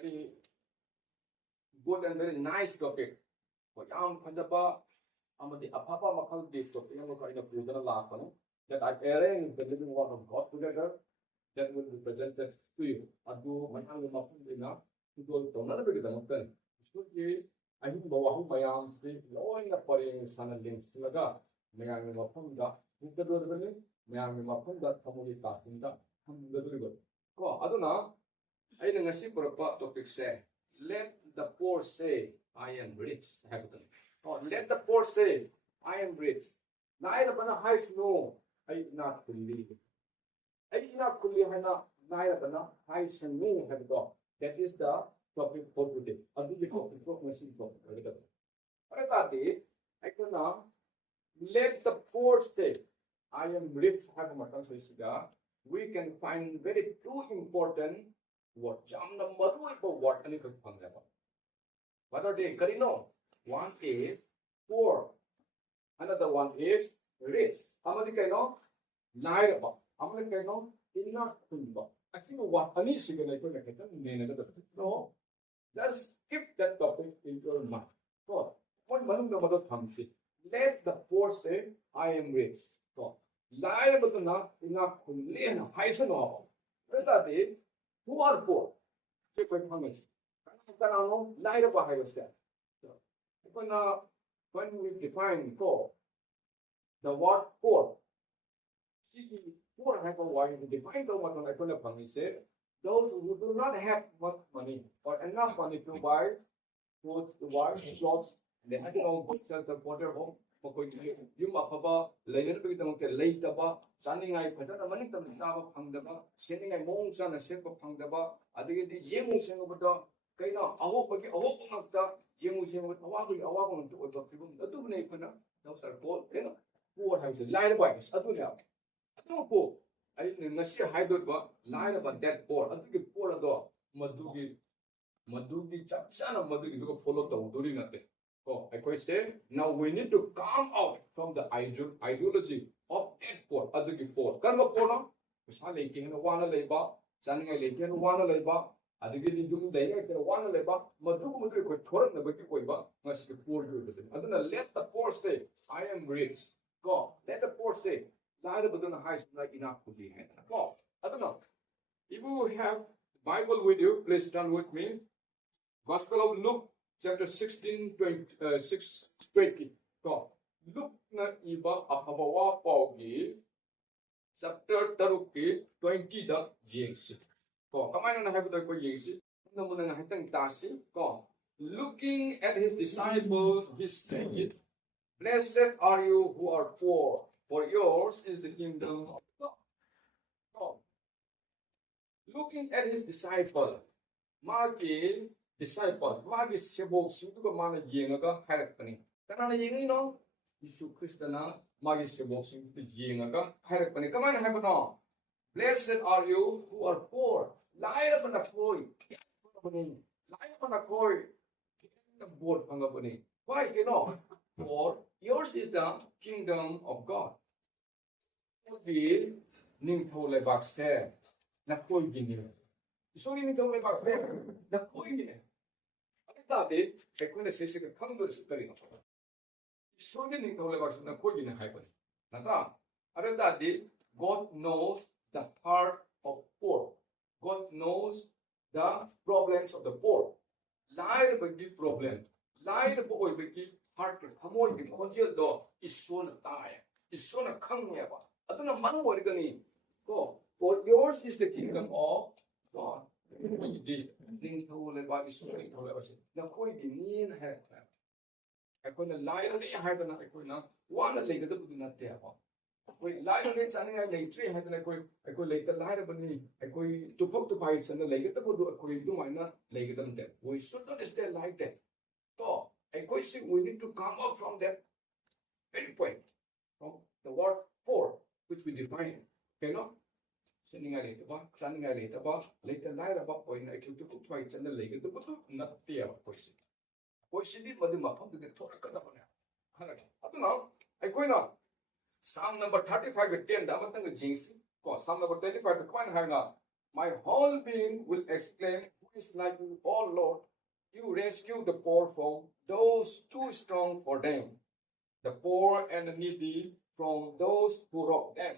very good and very nice topic. Yam Panjaba, Amadi Apapa Makal gift of Yamaka in a Pudana Lapano, that I arrange the living word of God together, that will be presented to you. Adu Mayang Mapundina, to go to another bit of the mountain. Should ye, I think Bawahu Mayam speak, knowing a foreign son and link Silaga, Mayang Mapunda, Intervene, Mayang Mapunda, Tamulita, Hinda, the river. Go, Aduna, I think a simple topic say, let the poor say, I am rich. Or let the poor say, I am rich. Neither bana high snow, I not believe. I not believe neither bana high snow have got. That is the topic for today. I'll do the topic for machine for the I can now let the poor say, I am rich. Have a translation. We can find very two important words. What can you find? What are they? Karino. One is poor. Another one is rich. How many kind of liable? How many kind of enough? I think what any single no. Just keep that topic in your mind. So, let the poor say, I am rich. So, liable to not enough to learn high school. Who are poor? Check with how much. Liable high yourself. When we define poor, the word poor, poor have a word to define the word on say, those who do not have much money or enough money to buy food, to buy clothes, they have no good shelter for their home. You mapaba, later to the later, sending I put a money to the Tava Pangdaba, sending a monk son a ship of Pangdaba, I think the Yemus over the Kaina, I hope of the Yemus with a wagon to a document, the Dubnapana, those are poor, poor has a line of wise, I don't have. I don't poor. I didn't see a high dot line about that poor. I think a poor door, Madugi, Chapsana Madugi follow the doing nothing. Oh, I quite say, now we need to come out from the ideology of that poor, other poor. Come up, Pona, Sally can one labor, Sunny can one labor, other getting doing the air can one labor, Madu could turn the wicked waiver, must be poor. I don't know, let the poor say, I am rich. Go, let the poor say, neither but on the high like enough to be had. Go, I don't know. If you have the Bible with you, please turn with me. Gospel of Luke. Chapter 16, 20. Go. Look na iba ahabawa paugi. Chapter 20 da jengsi. Go. Kamay na nahabi ko jengsi. Ano mo na nahitang tasi. Go. Looking at his disciples, he said, "Blessed are you who are poor, for yours is the kingdom of God." Go. Looking at his disciples, disciple, Magi Sebo, Suduka Mana Yenga, Harapani. Tanana Yingino, Isu Christana, Magi Sebo, Yenga, Harapani. Come on, have it on. Blessed are you who are poor. Lie upon a koi. Lie upon a koi. The board Pangapani. Why, for yours is the kingdom of God. The Ningto Lebak said, Nakoi Gini. So you need to make a prayer. The koi. Dati, kung nasisi ka kang doon sa karino. So din ito labas na ko din ang hyper. Nata, ano dati, God knows the heart of poor. God knows the problems of the poor. Lain bagi problem. Lain po bagi heart. Hamon di konjel do iso na tayo. Iso na kang niya ba? Ato na manuwari ka ni. Go. For yours is the kingdom of God. Hindi ning ba isu ning ba si na koi di nin ha ako na layo na ha na ako na wana le da bu na te ha koi layo ne chan nga le tre ha na koi ako le ka layo ba ni ako tu phok tu pai chan le ga ta bu ako du mai na le ga dam te we should not stay like that. So ako see we need to come up from that very point, from the word poor, which we define. Okay, no? Sending a later, sending a later, later light about point I took twice and the leg of the not fear of poison. Poison did Madima to the Torah. I don't know. I go now. Psalm number 35 with 10, Damatang Jinx. Psalm number 35 to 1 hang up. My whole being will exclaim, who is like you, oh Lord, you rescue the poor from those too strong for them, the poor and the needy from those who rob them.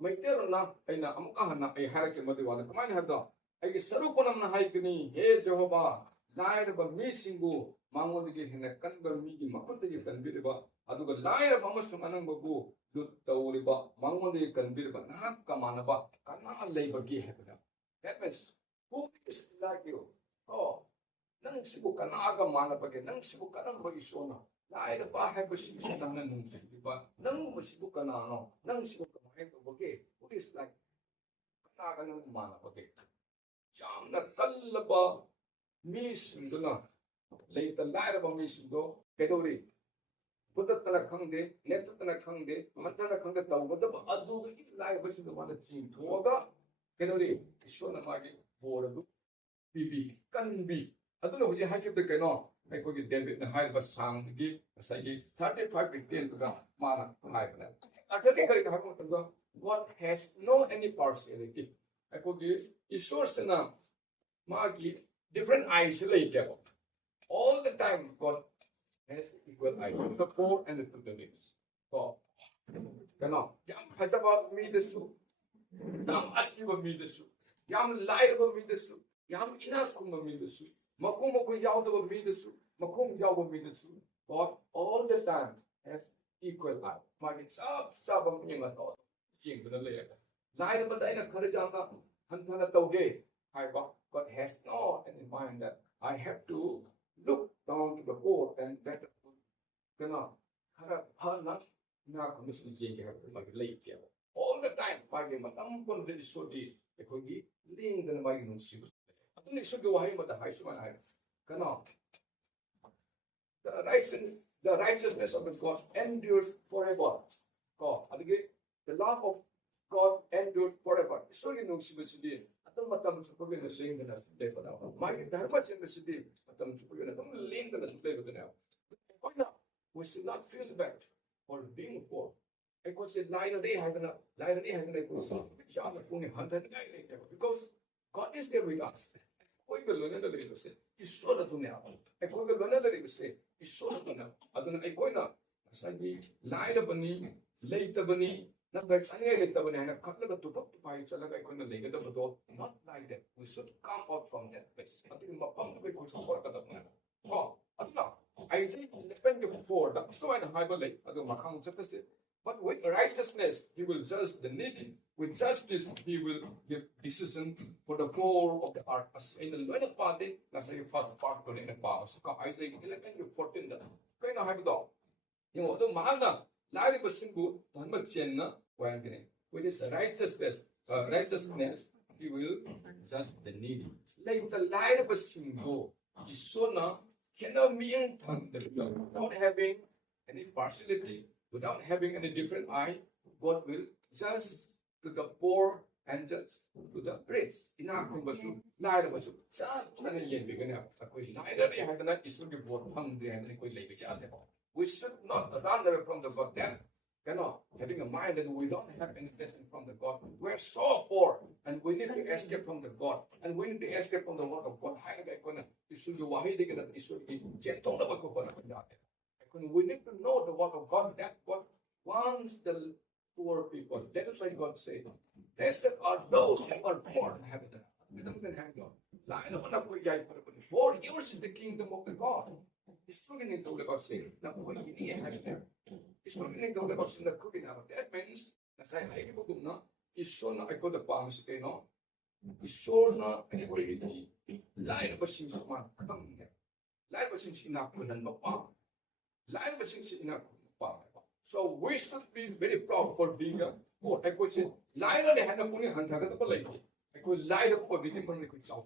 May tero na ay na amukahan na ay harakin madiwala. Kamain hado ay sarupan na haikini he Jehovah lair ba misingbu mangoligi hinakan ba migi makotigi kanbiriba aduga lair ba amasung anang babu lut tawriba mangoligi kanbiriba nakakamana ba kana laybagi hebda. That means who is like you? Oh, nang sibu kana mana bagi nang sibu kana bagi sona. Lair ba heba sibu kana nung siba nang sibu kana no nang sibu okay, what is like kanang mana okay. Jam na kalaba mission do na. Later later ba mission do kedori. Budat na khangde, net na khangde, mata na khangde tawda ba adu ga lai ba sin do mana chin thoga kedori isho na magi boradu bibi kanbi adu no je hakib de keno ai ko gi David na hai ba sang gi sai gi 35:10 ga mana hai ba. God has no any partiality. I could give source na magi different eyes later. All the time God has equal eyes. The poor and the needy. So, jam has about me the soup. Jam ati ba me the soup. Jam light ba me the soup. Jam enough ba me the soup. Makum yaw ba me the soup. Makum yaw ba me the soup. God all the time has equal eye. Magi sab ang mga to. Jing ba le. Lai ba dai na kharjanga hantana tawge. God has no in mind that I have to look down to the poor and better. Kana khara phana na ko misli jing ke magi le ke. All the time magi matam kon de sodi e ko gi ling dan magi no sibu. Atuni sodi wahi ma da hai suman hai. Kana the righteousness of the God endures forever. God, the love of God endures forever. So you know, Sibidi, Atom Matam Supagin is laying in a day for now. My dharma in the city, Atom Supagin, Atom laying in a day for now. Why not? We should not feel bad for being poor. I could say, lie a day, have enough, lie a day, have enough, because God is there with us. We will learn a little bit. You saw that now. I could learn a little bit. You saw that now. I don't know. I go now. I lie the bunny, late the bunny, not like Sunday late the bunny, and a couple of to buy each other. I couldn't lay the door. Not like that. We should come out from that place. I think my pump we could support the man. Oh, I say, when you before, so I have a lake. I don't know. But with righteousness, he will judge the needy. With justice, he will give decision for the poor of the earth. In the lower party, that's the first part of the power. So I say, 11-14. Kaya na have dog. You know, the Mahana, Larry was single, Tanmachena, with his righteousness, he will judge the needy. Like the Larry was single, Isona cannot mean without having any partiality. Without having any different eye, God will judge to the poor and judge to the rich. Inakong basu, lahat basu. Saan yan bigyan niya? Ako'y lahat na yan na isog yung board pang diyan na ako'y labig siya. We should not run away from the God then. Having a mind that we don't have any blessing from the God. We're so poor and we need to escape from the God. And we need to escape from the word of God. Isog yung wahid na isog yung jentong na magkukunan ko natin. We need to know the word of God. That God wants the poor people. That is why God said, blessed are those who are poor in heaven. They don't even have God. 4 years is the kingdom of the God. It's looking into the God saying, now what do you need to have there? It's looking into the God saying, that means, as I like to know, it's so not I got the palms, it's so not anybody. Line of a since man, come here. Line of a since enough with an palm. So we should be very proud for being a poor. I could say, lie on the hand of only hunter. I could lie up for being on the quick south.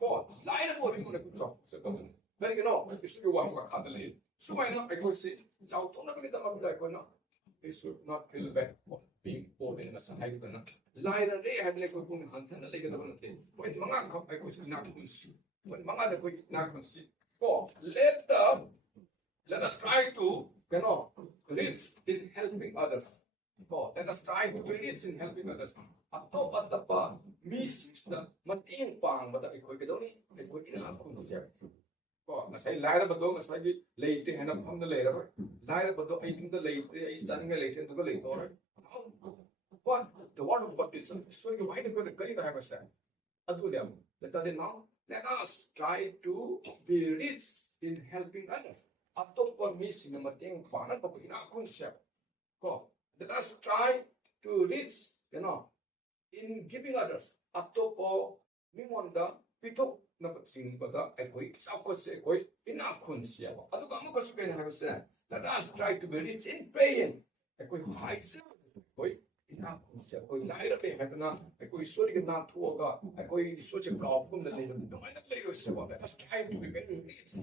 God, lie up for being on the quick south. But you know, you should be one more handle. So I know I could say, south on the middle of the they should not feel bad for being poor in a side. Lie the day had like a hunter and a leg of the day. When Manga come, I could not see. When Manga the quick not see. God, let us try to, reach in helping others. God, let us try to be rich in helping others. Atop means the mating pang but I could only God, as I lied about those like it later and upon the later. Lied about the eating the later, standing later to the later. What the word of God is so you might have got a great have a say. Aduliam, let us try to be rich in helping others. Atop means in the mating pang but in our concept. God, let us try to reach, in giving others. Atop Mimonda, Pito, number thing, but I quit, enough concept. Let us try to be rich in praying. I quit high enough concept. I lied up a I quit sorting not to God. I quit such a golf from the later. Let us try to be very rich.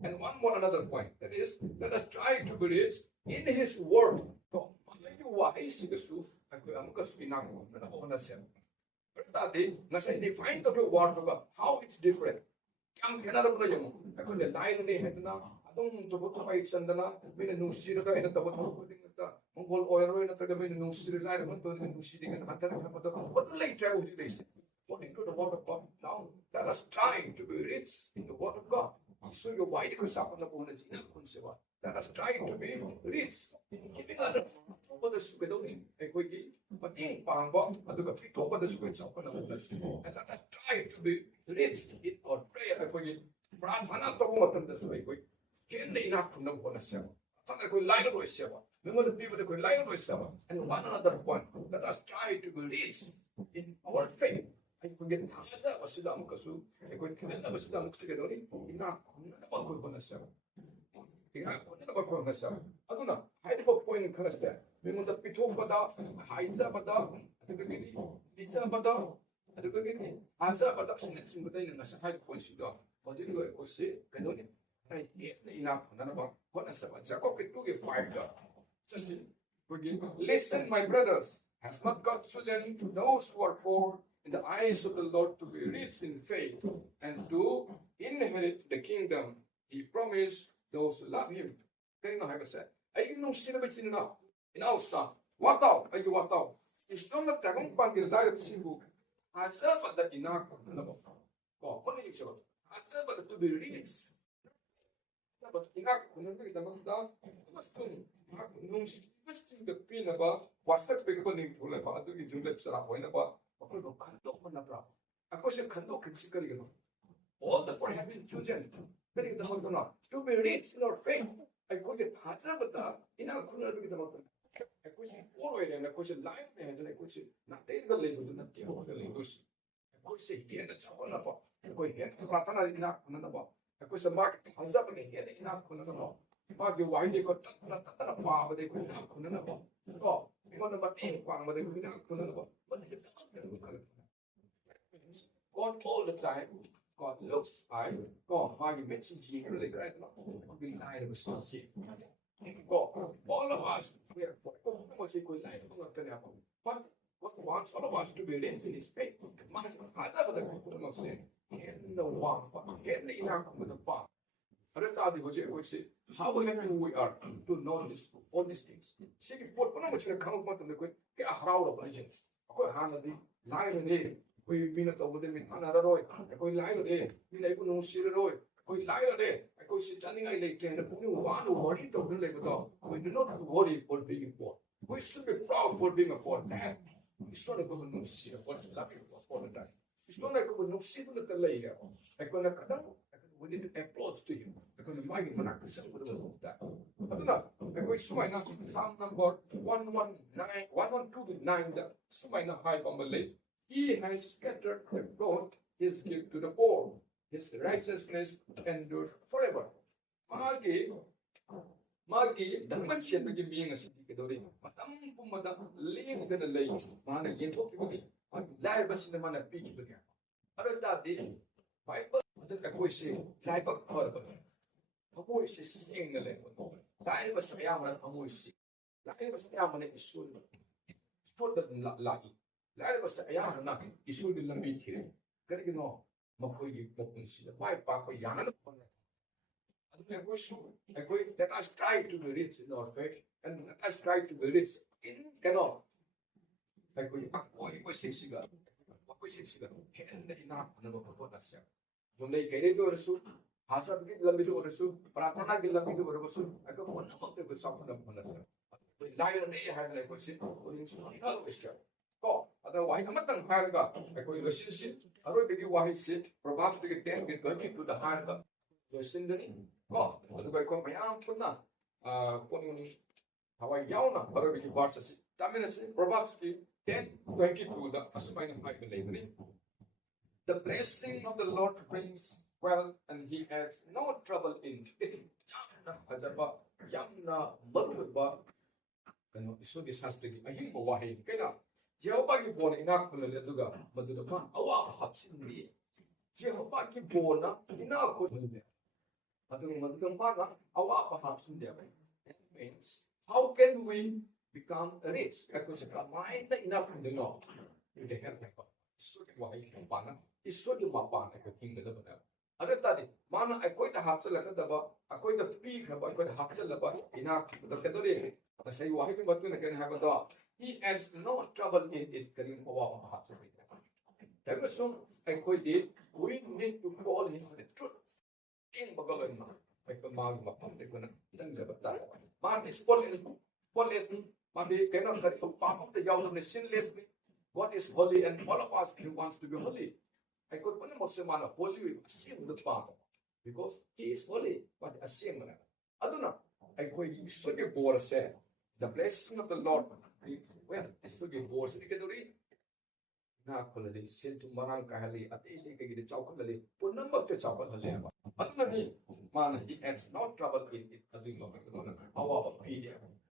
And one more another point, that is, let us try to be rich in His Word. Define the word of God, how it's different. Mongol oil na taga may nusiri lai naman to nusiri ka nakanta na kapag what later would you say? What into the word of God? Now let us try to be rich in the word of God. So you why ko sa na po na sinakunsewa. Let us try to be rich in giving others. What the sugedo ni ay ko gi pati pangbo aduga pito pa the suged sa ko na and let us try to be rich in our prayer ay ko gi pranthana to ko matanda so ay ko kenne ina ko na ko na siya. Sana ko lain ro siya. Remember the people that could lie on ourselves. And one another one, let us try to believe in our faith. I could get Haza or Sudam Kasu, I could Canada was Sudam Sigadoni, enough, never could on myself. He had never could on myself. I don't know, I have a point in Canada. Remember the Pito Bada, Haiza Bada, at the beginning, Lisa Bada, at the beginning, Haza Bada, snakes in the day, and I said, I point you down. What did you say? Canoni? I get enough, none about what I said. Jacob took a fire. Listen, my brothers, has not God chosen those who are poor in the eyes of the Lord to be rich in faith and to inherit the kingdom He promised those who love Him? Can you have a say? Ay nung sinabi sinina inausa wataw ay wataw istom na tagong pangilay at sibu asa pada inak na ba ko kung hindi siya asa pada to be rich but inak kung hindi kita magda mas nung sting the pin ba wasak pe ko ning thula ba adu gi jungle sara ko na ba ako do kanto ko na bra ako siya kanto critically no all the for having chosen very the whole no to be rich in our faith I could get hasa bata ina ko na bi tama ako siya puro ile na ko siya life na na ko siya na te the label na te ko the label ako siya hiya na sa ko na ba ako hiya rata na ina ko na ba ako siya mark hasa ba hiya na ina ko na ba Pag yung wine ko tatara pa ba de ko na ko na ba ko mo na mati pa ba de ko na ko na ba God all the time God looks I God magi mention ji ko le right no ko bin lai ba so ji God all of us we are ko mo si ko lai ko na tanya ko but what wants all of us to be rich in His faith magi haza ba de ko na say no one in ina ko na pa how happy we are to know this, all these things. See, what one of the come up on the quick, get a crowd of legends. A Hanadi, lie day, we've been at over them in another roy, I go lie day, we like no see the roy, I go lie day, I go sit standing I like and one who worry to the leg dog. We do not worry for being poor. We should be proud for being a poor dad. It's not a good no see what's laughing for the time. It's not like a good no see the later. I go like we need to applaud to you. Because the mind is that. I don't know. I go Sumai now, Psalm number 112 that Sumai now high on the lake. He has scattered abroad His gift to the poor. His righteousness endures forever. Magi, the mansion begin being a city. Madam Pumada, laying the lake, Mana Ginto, Libas in the man of peach again. Other that day, Bible. Ako siya, live up call ba? Ako siya sing na lang. Dahil ba sa yaman at amoy siya? Dahil ba sa yaman at isul? For the lagi. Dahil ba sa yaman na isul lang bitire. Kaya gino, makoy ipopon sila. May pa ko yanan pa na. Let us try to be rich in our faith, and let us try to be rich in cannot. Hasab ki lambi do rasu, pratana ki lambi do rasu, ako pun nak tu besar pun nak pun. Lain ni hai lai kosi, orang semua tahu besar. Ko, ada wahai amat tang harga, ako ilusin sin, aru bagi wahai sin, perhaps bagi ten bagi kaki tu dah harga. Ilusin deni, ko, ada bagi kau mayang pun na, pun Hawaii yau na, aru bagi bahasa sin. Tapi nasi, perhaps bagi 10, 22 dah asumai nak hai belai ni. The blessing of the Lord brings well, and He adds no trouble in it. Yamna maruba, kano isu disastri ahin mawahin kena. Jehovah ki bona ina kulale duga maduda ma awa hapsin di. Jehovah ki bona ina kulale. Maduda ma na awa hapsin dia. That means how can we become rich? Because kamay na ina kulale no. Hindi kaya ko. Isu ki wahi kampana. Isu di mapana ka king da ba. Ada tadi mana aku itu hafal lagi daba, aku itu pi kerana aku itu hafal laba, ina betul betul ni. Tapi saya wahai pun betul nak kena hafal dah. He adds no trouble in it kerana bawa hafal itu. Tapi so aku itu we need to call him the truth. In bagaimana mana? Aku mahu macam tu kena dan jabatan. Mana is Paul is mana kena kerana paham tu jauh dari sinless ni. God is holy and all of us he wants to be holy. I could put him on holy, ashamed the Father, because he is holy, but ashamed. Aduna, I could use to give war said, the blessing of the Lord, well, it's to give war, so you can read. Nakulali, sent to Marankahali, at easy to get the chocolate, put number to chocolate. Aduna, man, he adds no trouble in it, our opinion.